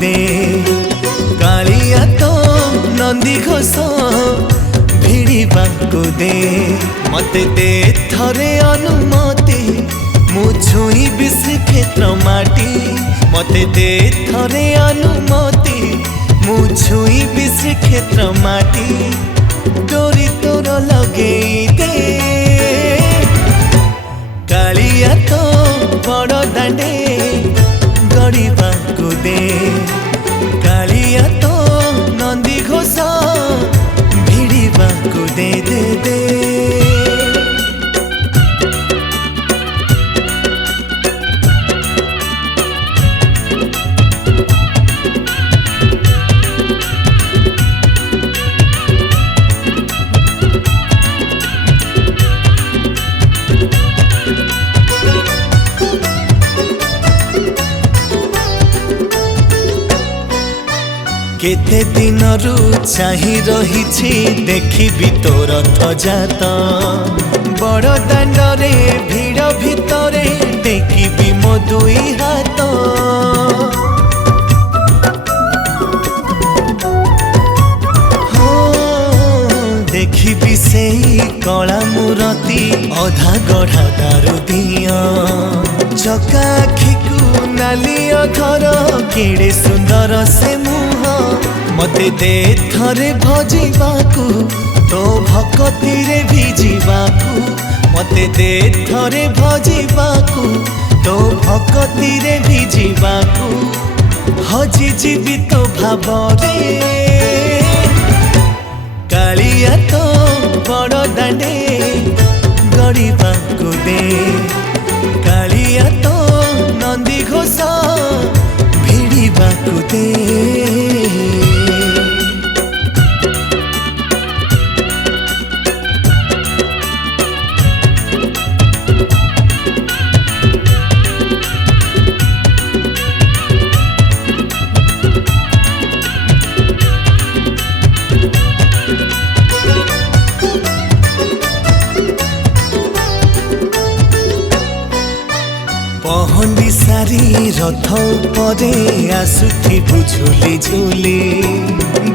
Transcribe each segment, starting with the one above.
दे कालिया तो नंदी घोष भिड़ाकू दे मते दे थरे अनुमति मु छुईबी श्रीक्षेत्र माटी मते दे थरे अनुमति मु छुईबी श्रीक्षेत्र माटी डोरी तोर लगे दे कालिया तो बड़ दांडे गड़ाकू दे कालिया तो नंदी घोष भिड़ाकू दे दे दे केते दिन रु चाही रही देखी तोर थजात बड़ दांडरे भीड़ भितरे देखी मो दुई हाथ देखी से कला मूरती अधा गढ़ा दारू दिया चका आखिकू नाली अधर केड़े सुंदर से मुह मते दे थरे भजिबाकू तो भक्ति रे भिजिबाकू मते दे थरे भजिबाकू तो भक्ति रे भिजिबाकू हजि जीवी तो भावरे कालिया तो बड़ दांडे गड़ाकू दे कालिया तो नंदी घोष भिड़ाकू दे पहंडी सारी रथ परे आसुथिबु झुली झुली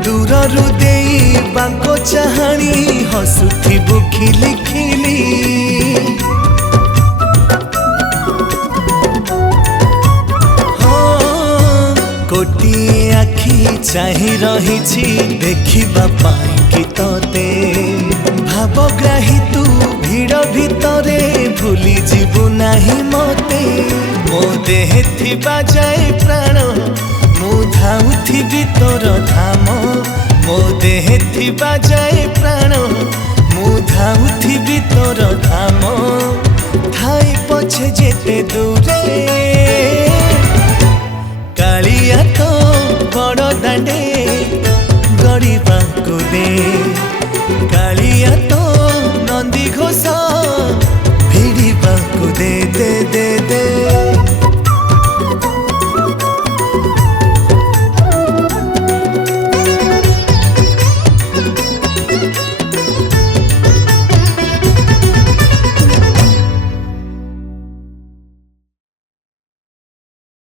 दूररु देई बांको चाहाणी हसुथिबु खिली खिली कोटी आखि चाही रही देखिबा पाई कि तते भावग्राही तू भीड़ भितरे भूली जीवु नाही मते मो देहे थिबा जाए प्राण मु धाउथिबी तोर धाम मो देहे थिबा जाए प्राण मु धाउथिबी तोर धाम थाई पछे जेते दूरे कालिया तो बड़ दांडे गड़ाकू दे।